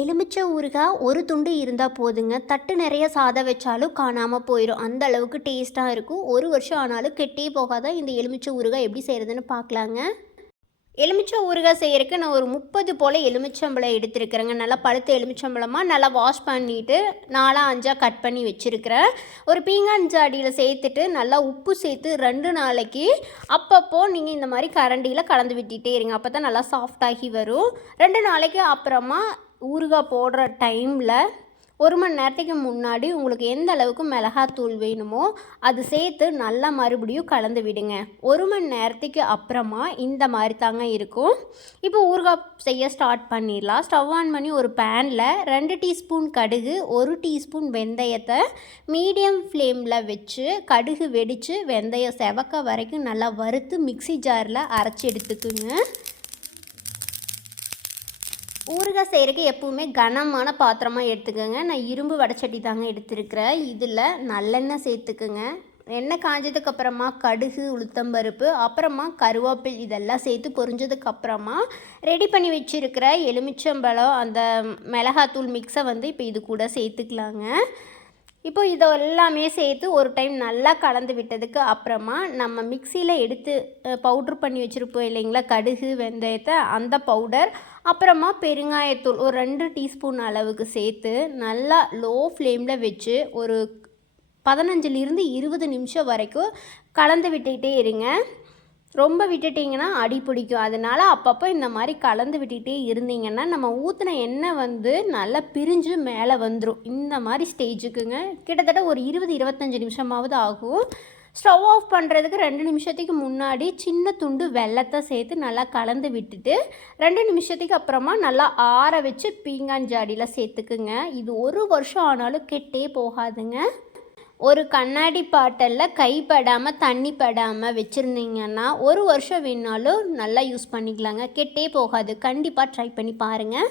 எலுமிச்சை ஊறுகாய் ஒரு துண்டு இருந்தால் போதுங்க. தட்டு நிறைய சாதம் வச்சாலும் காணாமல் போயிடும் அந்த அளவுக்கு டேஸ்ட்டாக இருக்கும். ஒரு வருஷம் ஆனாலும் கெட்டே போகாத இந்த எலுமிச்சை ஊறுகாய் எப்படி செய்கிறதுன்னு பார்க்கலாங்க. எலுமிச்சை ஊறுகாய் செய்கிறக்கு நான் ஒரு முப்பது போல் எலுமிச்சம்பழம் எடுத்துருக்கிறேங்க. நல்லா பழுத்த எலுமிச்சம்பழமாக நல்லா வாஷ் பண்ணிவிட்டு நாலாக அஞ்சாக கட் பண்ணி வச்சுருக்கிறேன். ஒரு பீங்கான் ஜாடியில் சேர்த்துட்டு நல்லா உப்பு சேர்த்து ரெண்டு நாளைக்கு அப்பப்போ நீங்கள் இந்த மாதிரி கரண்டியில் கலந்து விட்டுட்டே இருங்க. அப்போ தான் நல்லா சாஃப்டாகி வரும். ரெண்டு நாளைக்கு அப்புறமா ஊறுகாய் போடுற டைமில் ஒரு மணி நேரத்துக்கு முன்னாடி உங்களுக்கு எந்த அளவுக்கு மிளகாத்தூள் வேணுமோ அது சேர்த்து நல்லா மறுபடியும் கலந்து விடுங்க. ஒரு மணி நேரத்துக்கு அப்புறமா இந்த மாதிரி தாங்க இருக்கும். இப்போ ஊறுகாய் செய்ய ஸ்டார்ட் பண்ணிடலாம். ஸ்டவ் ஆன் பண்ணி ஒரு பேனில் ரெண்டு டீஸ்பூன் கடுகு ஒரு டீஸ்பூன் வெந்தயத்தை மீடியம் ஃப்ளேமில் வச்சு கடுகு வெடித்து வெந்தயம் செவக்க வரைக்கும் நல்லா வறுத்து மிக்ஸி ஜாரில் அரைச்சி எடுத்துக்குங்க. ஊறுகாய் செய்கிறதுக்கு எப்பவுமே கனமான பாத்திரமாக எடுத்துக்கோங்க. நான் இரும்பு வடைச்சட்டி தாங்க எடுத்துருக்கிறேன். இதில் நல்லெண்ணெய் சேர்த்துக்குங்க. எண்ணெய் காஞ்சதுக்கு அப்புறமா கடுகு உளுத்தம்பருப்பு அப்புறமா கருவேப்பில் இதெல்லாம் சேர்த்து பொரிஞ்சதுக்கு அப்புறமா ரெடி பண்ணி வச்சுருக்கிற எலுமிச்சம்பழம் அந்த மிளகாத்தூள் மிக்ஸை வந்து இப்போ இது கூட சேர்த்துக்கலாங்க. இப்போ இதை எல்லாமே சேர்த்து ஒரு டைம் நல்லா கலந்து விட்டதுக்கு அப்புறமா நம்ம மிக்சியில் எடுத்து பவுட்ரு பண்ணி வச்சுருப்போம் இல்லைங்களா? கடுகு வெந்தயத்தை அந்த பவுடர் அப்புறமா பெருங்காயத்தூள் ஒரு ரெண்டு டீஸ்பூன் அளவுக்கு சேர்த்து நல்லா லோ ஃப்ளேமில் வச்சு ஒரு பதினஞ்சுலேருந்து இருபது நிமிஷம் வரைக்கும் கலந்து விட்டுக்கிட்டே இருங்க. ரொம்ப விட்டுட்டிங்கன்னா அடி பிடிக்கும். அதனால் அப்பப்போ இந்த மாதிரி கலந்து விட்டுகிட்டே இருந்தீங்கன்னா நம்ம ஊற்றின எண்ணெய் வந்து நல்லா பிரிஞ்சு மேலே வந்துடும் இந்த மாதிரி ஸ்டேஜுக்குங்க. கிட்டத்தட்ட ஒரு இருபது இருபத்தஞ்சி நிமிஷமாவது ஆகும். ஸ்டவ் ஆஃப் பண்ணுறதுக்கு ரெண்டு நிமிஷத்துக்கு முன்னாடி சின்ன துண்டு வெள்ளத்தை சேர்த்து நல்லா கலந்து விட்டுட்டு ரெண்டு நிமிஷத்துக்கு அப்புறமா நல்லா ஆற வச்சு பீங்கான் ஜாடியில் சேர்த்துக்குங்க. இது ஒரு வருஷம் ஆனாலும் கெட்டே போகாதுங்க. ஒரு கண்ணாடி பாட்டிலில் கைப்படாமல் தண்ணி படாமல் வச்சுருந்தீங்கன்னா ஒரு வருஷம் வேணாலும் நல்லா யூஸ் பண்ணிக்கலாங்க. கெட்டே போகாது. கண்டிப்பாக ட்ரை பண்ணி பாருங்கள்